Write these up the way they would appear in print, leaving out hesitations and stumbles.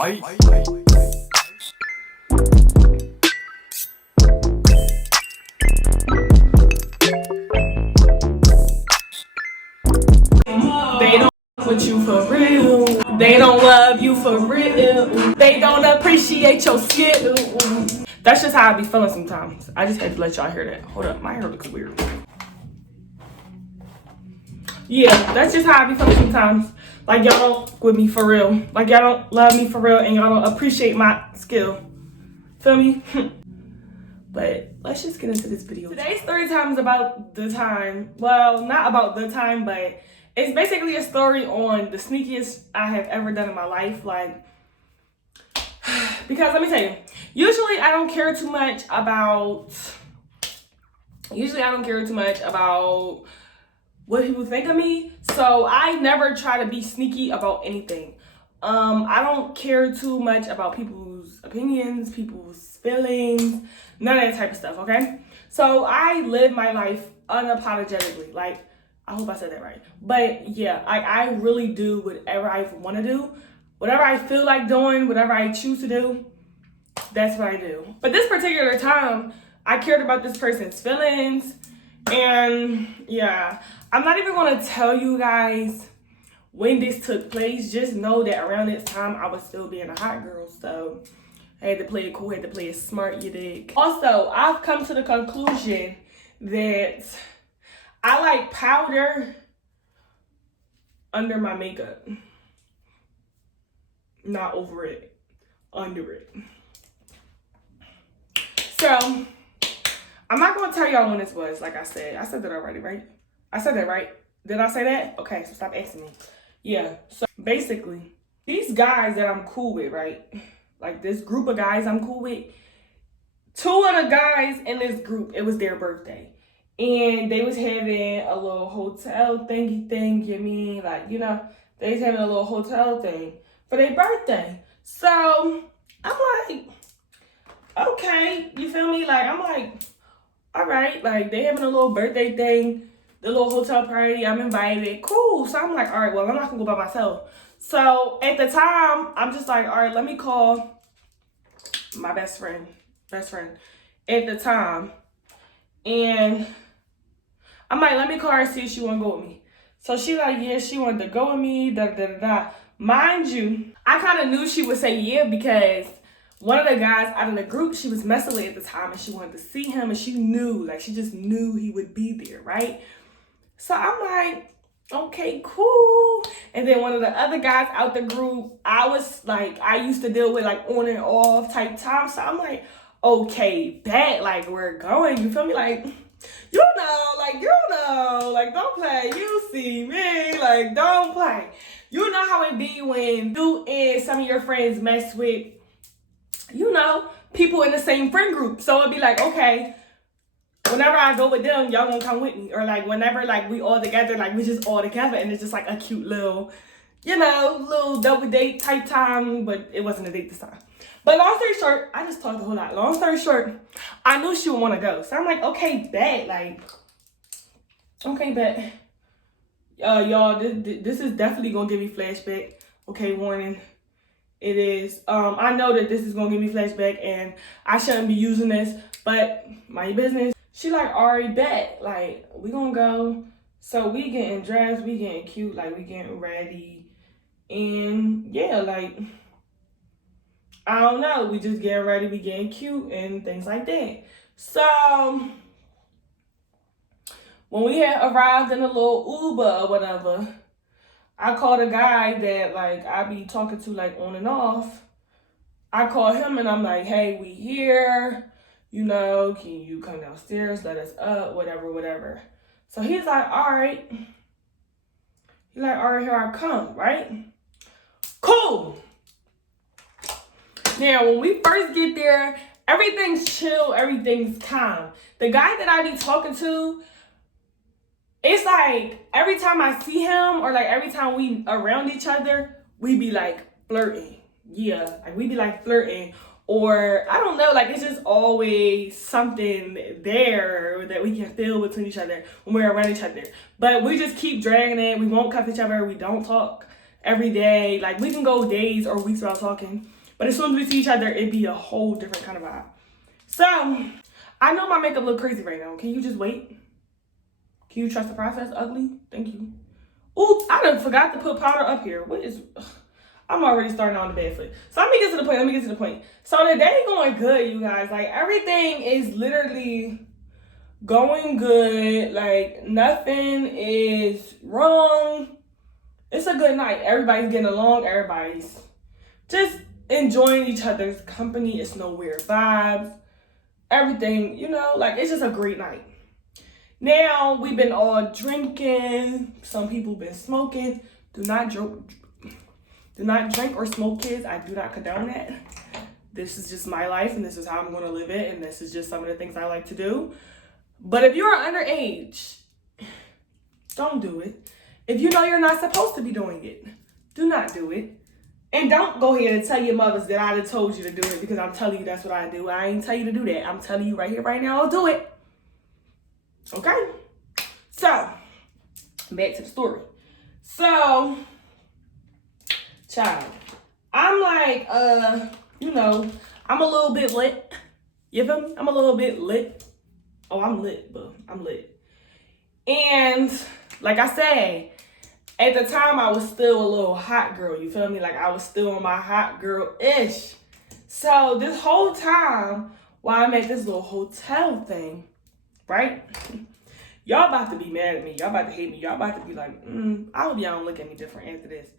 They don't with you for real. They don't love you for real. They don't appreciate your skill. That's just how I be feeling sometimes. I just had to let y'all hear that. Hold up, my hair looks weird. Yeah, that's just how I be feeling sometimes. Like y'all don't with me for real. Like y'all don't love me for real and y'all don't appreciate my skill. Feel me? But let's just get into this video. Today's story time is about the time. Well, not about the time, but it's basically a story on the sneakiest I have ever done in my life. Like, because let me tell you, usually I don't care too much about what people think of me. So I never try to be sneaky about anything. I don't care too much about people's opinions, people's feelings, none of that type of stuff, okay? So I live my life unapologetically. Like, I hope I said that right. But yeah, I really do whatever I want to do. Whatever I feel like doing, whatever I choose to do, that's what I do. But this particular time, I cared about this person's feelings. And yeah, I'm not even going to tell you guys when this took place. Just know that around this time, I was still being a hot girl. So I had to play it cool, had to play it smart, you dig? Also, I've come to the conclusion that I like powder under my makeup. Not over it, under it. So, I'm not going to tell y'all when this was, like I said. I said that already, right? I said that, right? Did I say that? Okay, so stop asking me. Yeah, so basically, these guys that I'm cool with, right? Like this group of guys I'm cool with, two of the guys in this group, it was their birthday. And they was having a little hotel thingy thing, you mean? Like, you know, they was having a little hotel thing for their birthday. So, I'm like, okay, you feel me? Like, I'm like, all right, like, they having a little birthday thing, the little hotel party, I'm invited, cool. So, I'm like, all right, well, I'm not gonna go by myself. So, at the time, I'm just like, all right, let me call my best friend at the time. And I'm like, let me call her and see if she want to go with me. So she like, yeah, she wanted to go with me, da-da-da-da. Mind you, I kind of knew she would say yeah because one of the guys out of the group she was messing with at the time and she wanted to see him and she knew, like she just knew he would be there, right? So I'm like, okay, cool. And then one of the other guys out the group, I used to deal with like on and off type time. So I'm like, okay, bet, like we're going, you feel me? Like, you know, like don't play, you see me, like don't play. You know how it be when you and some of your friends mess with, you know, people in the same friend group. So it'd be like, okay, whenever I go with them, y'all gonna come with me. Or like whenever like we all together, like we just all together and it's just like a cute little, you know, little double date type time, but it wasn't a date this time. But long story short, I just talked a whole lot. Long story short, I knew she would want to go. So I'm like, okay, bet. Like, okay, bet. Y'all, this is definitely going to give me flashback. Okay, warning. It is. I know that this is going to give me flashback and I shouldn't be using this, but my business. She like, already bet. Like, we going to go. So we getting dressed, we getting cute, like we getting ready. And yeah, like, I don't know, we just getting ready, we getting cute and things like that. So, when we had arrived in a little Uber or whatever, I called a guy that like I be talking to like on and off. I called him and I'm like, hey, we here, you know, can you come downstairs, let us up, whatever. So he's like, all right. He's like, all right, here I come, right? Cool. Now, when we first get there, everything's chill, everything's calm. The guy that I be talking to, it's like every time I see him or like every time we around each other, we be like flirting. Yeah, like we be like flirting. Or I don't know, like it's just always something there that we can feel between each other when we're around each other. But we just keep dragging it. We won't cuff each other. We don't talk. every day. Like, we can go days or weeks without talking. But as soon as we see each other, it'd be a whole different kind of vibe. So, I know my makeup look crazy right now. Can you just wait? Can you trust the process, ugly? Thank you. Ooh, I done forgot to put powder up here. What is... I'm already starting on the bad foot. So let me get to the point. So the day going good, you guys. Like, everything is literally going good. Like, nothing is wrong. It's a good night. Everybody's getting along. Everybody's just enjoying each other's company. It's no weird vibes. Everything, you know, like, it's just a great night. Now, we've been all drinking. Some people been smoking. Do not drink or smoke, kids. I do not condone that. This is just my life, and this is how I'm going to live it, and this is just some of the things I like to do. But if you're underage, don't do it. If you know you're not supposed to be doing it, do not do it. And don't go ahead and tell your mothers that I done told you to do it because I'm telling you that's what I do. I ain't tell you to do that. I'm telling you right here, right now, I'll do it. Okay? So, back to the story. So, child, I'm like, you know, I'm a little bit lit. You feel me? I'm a little bit lit. Oh, I'm lit, but I'm lit. And like I said, at the time, I was still a little hot girl. You feel me? Like, I was still on my hot girl-ish. So this whole time, while I'm at this little hotel thing, right? Y'all about to be mad at me. Y'all about to hate me. Y'all about to be like, I hope y'all don't look at me different after this.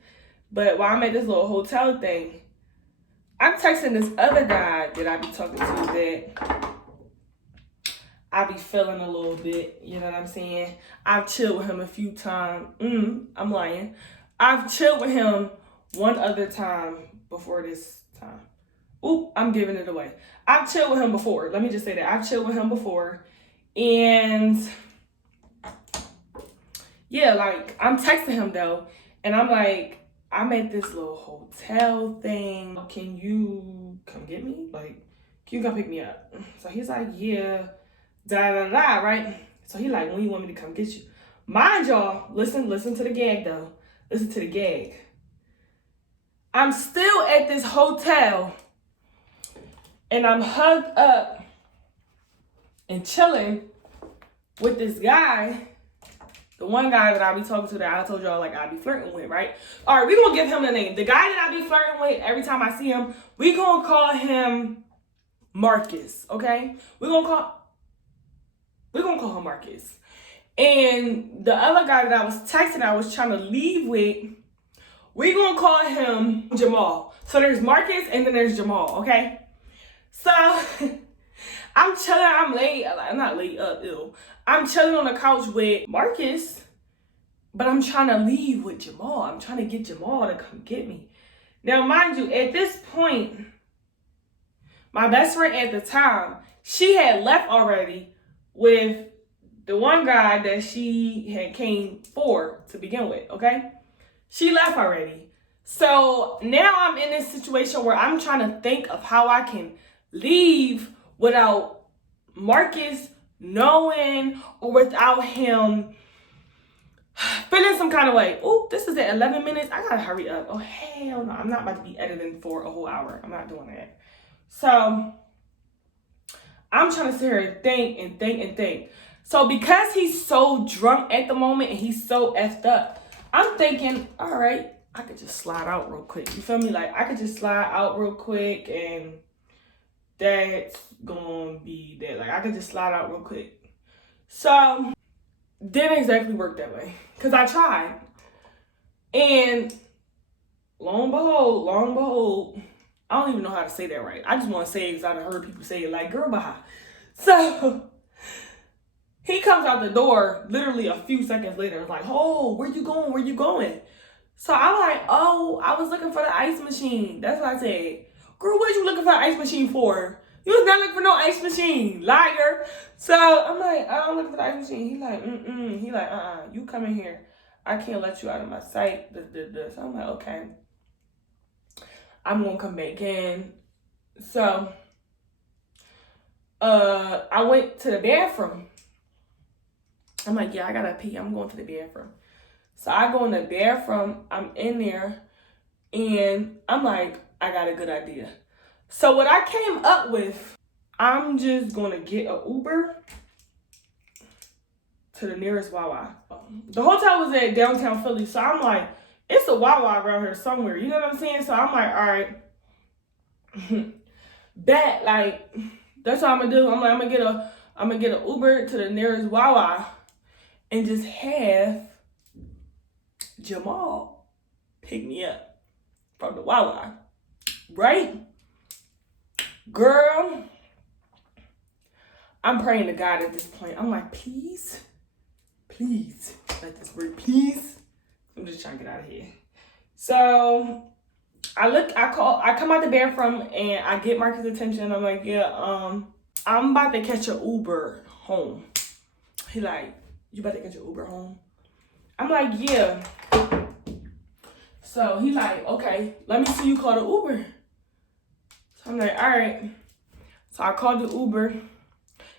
But while I'm at this little hotel thing, I'm texting this other guy that I be talking to that I be feeling a little bit, you know what I'm saying? I've chilled with him a few times. I'm lying. I've chilled with him one other time before this time. Oop, I'm giving it away. I've chilled with him before. Let me just say that. I've chilled with him before. And yeah, like, I'm texting him though. And I'm like, I'm at this little hotel thing. Can you come get me? Like, can you come pick me up? So he's like, yeah. Right? So he like, when you want me to come get you? Mind y'all, listen to the gag though. Listen to the gag. I'm still at this hotel and I'm hugged up and chilling with this guy, the one guy that I be talking to that I told y'all like I be flirting with, right? All right, we gonna give him a name. The guy that I be flirting with every time I see him, we gonna call him Marcus, okay? We're gonna call him Marcus. And the other guy that I was texting, I was trying to leave with, we're going to call him Jamal. So there's Marcus and then there's Jamal, okay? So I'm chilling, I'm not laid up, ew. I'm chilling on the couch with Marcus, but I'm trying to leave with Jamal. I'm trying to get Jamal to come get me. Now, mind you, at this point, my best friend at the time, she had left already with the one guy that she had came for to begin with, okay? She left already. So now I'm in this situation where I'm trying to think of how I can leave without Marcus knowing or without him feeling some kind of way. Oh, this is at 11 minutes. I gotta hurry up. Oh, hell no. I'm not about to be editing for a whole hour. I'm not doing that. So I'm trying to sit here and think. So because he's so drunk at the moment and he's so effed up, I'm thinking, all right, I could just slide out real quick. You feel me? Like, I could just slide out real quick and that's gonna be that. Like, I could just slide out real quick. So, didn't exactly work that way. Because I tried. And lo and behold, I don't even know how to say that right. I just want to say it because I've heard people say it like, girl, bye. So, he comes out the door literally a few seconds later. It's like, oh, where you going? Where you going? So, I'm like, oh, I was looking for the ice machine. That's what I said. Girl, what you looking for an ice machine for? You was not looking for no ice machine, liar. So, I'm like, I'm looking for the ice machine. He like, He like, you come in here. I can't let you out of my sight. So, I'm like, okay. I'm gonna come back in. So, I went to the bathroom. I'm like, yeah, I gotta pee. I'm going to the bathroom. So I go in the bathroom, I'm in there, and I'm like, I got a good idea. So what I came up with, I'm just gonna get an Uber to the nearest Wawa. The hotel was at downtown Philly, so I'm like, it's a Wawa around here somewhere. You know what I'm saying? So I'm like, all right, bet, like, that's what I'm gonna do. I'm like, I'm gonna get an Uber to the nearest Wawa and just have Jamal pick me up from the Wawa, right? Girl, I'm praying to God at this point. I'm like, please, let this work, please. I'm just trying to get out of here. So I come out the bathroom and I get Marcus' attention. I'm like, yeah, I'm about to catch an Uber home. He like, you about to catch an Uber home? I'm like, yeah. So he like, okay, let me see you call the Uber. So I'm like, all right. So I called the Uber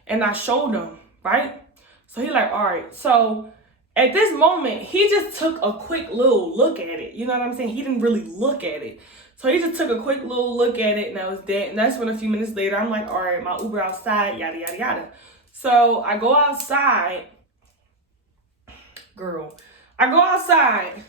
and I showed him, right? So he like, all right. So at this moment, he just took a quick little look at it. You know what I'm saying? He didn't really look at it. So he just took a quick little look at it and that was that. And that's when a few minutes later, I'm like, all right, my Uber outside, yada, yada, yada. So I go outside, girl. I go outside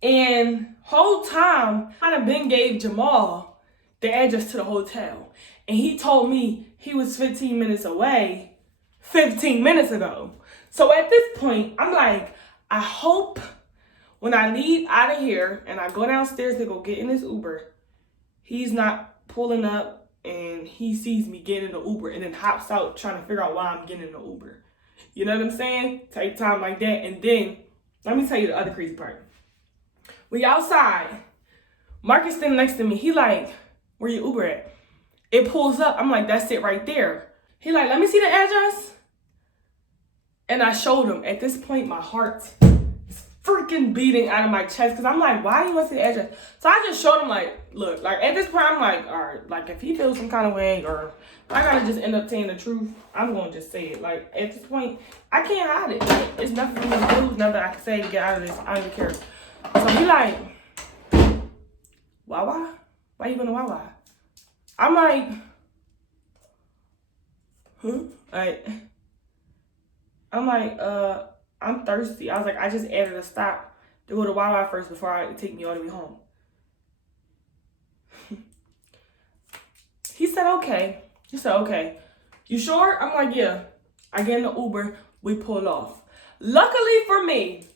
and whole time, I done been gave Jamal the address to the hotel. And he told me he was 15 minutes away 15 minutes ago. So at this point, I'm like, I hope when I leave out of here and I go downstairs to go get in this Uber, he's not pulling up and he sees me getting in the Uber and then hops out trying to figure out why I'm getting in the Uber. You know what I'm saying? Take time like that. And then, let me tell you the other crazy part. We outside, Marcus standing next to me. He like, where your Uber at? It pulls up. I'm like, that's it right there. He like, let me see the address. And I showed him. At this point, my heart is freaking beating out of my chest. Because I'm like, why do you want to see the address? So I just showed him like, look, like at this point, I'm like, all right, like if he feels some kind of way or I got to just end up saying the truth, I'm going to just say it. Like at this point, I can't hide it. Like, it's nothing for me to do. It's nothing I can say to get out of this. I don't even care. So he like, Wawa? Why you going to Wawa? I'm like, huh? I'm like, I'm thirsty. I was like, I just added a stop to go to Wawa first before I take me all the way home. He said, okay. You sure? I'm like, yeah. I get in the Uber. We pull off. Luckily for me,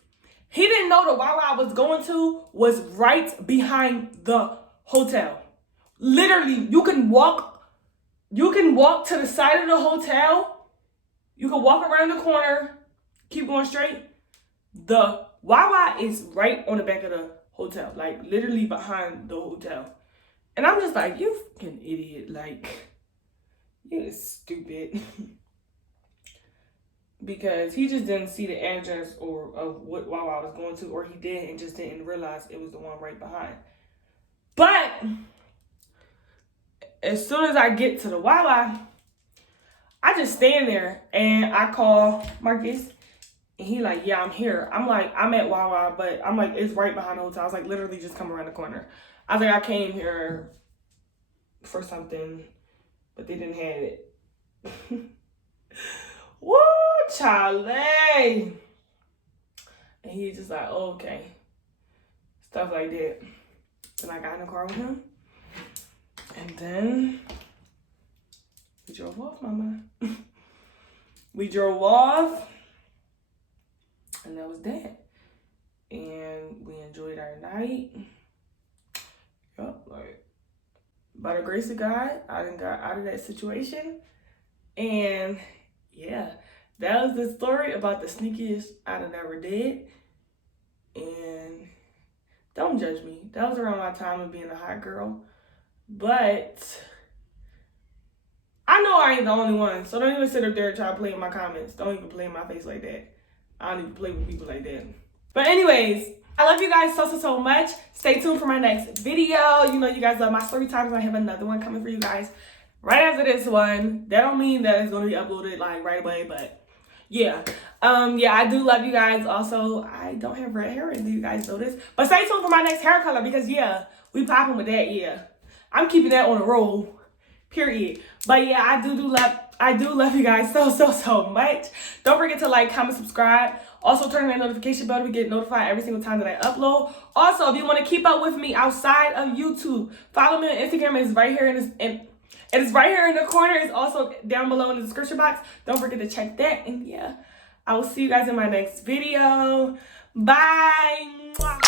he didn't know the Wawa I was going to was right behind the hotel. Literally, you can walk to the side of the hotel. You can walk around the corner, keep going straight. The Wawa is right on the back of the hotel, like literally behind the hotel. And I'm just like, you fucking idiot. Like, you're stupid. Because he just didn't see the address or of what Wawa I was going to, or he did and just didn't realize it was the one right behind. But as soon as I get to the Wawa, I just stand there and I call Marcus and he like, yeah, I'm here. I'm like, I'm at Wawa, but I'm like, it's right behind the hotel. I was like, literally just come around the corner. I was like, I came here for something, but they didn't have it. Woo, Charlie. And he just like, oh, okay. Stuff like that. Then I got in the car with him. And then we drove off, mama. We drove off. And that was that. And we enjoyed our night. Yup, like, by the grace of God, I done got out of that situation. And yeah, that was the story about the sneakiest I done ever did. And don't judge me. That was around my time of being a hot girl. But I know I ain't the only one. So don't even sit up there and try to play in my comments. Don't even play in my face like that. I don't even play with people like that. But anyways, I love you guys so much. Stay tuned for my next video. You know you guys love my story times. I have another one coming for you guys right after this one. That don't mean that it's going to be uploaded like right away, but Yeah. Yeah, I do love you guys. Also, I don't have red hair. Do you guys notice? But stay tuned for my next hair color because, yeah, we popping with that, yeah. I'm keeping that on a roll, period. But, yeah, I do love you guys so much. Don't forget to like, comment, subscribe. Also, turn on that notification bell to get notified every single time that I upload. Also, if you want to keep up with me outside of YouTube, follow me on Instagram. It's right here it's right here in the corner. It's also down below in the description box. Don't forget to check that. And yeah, I will see you guys in my next video. Bye.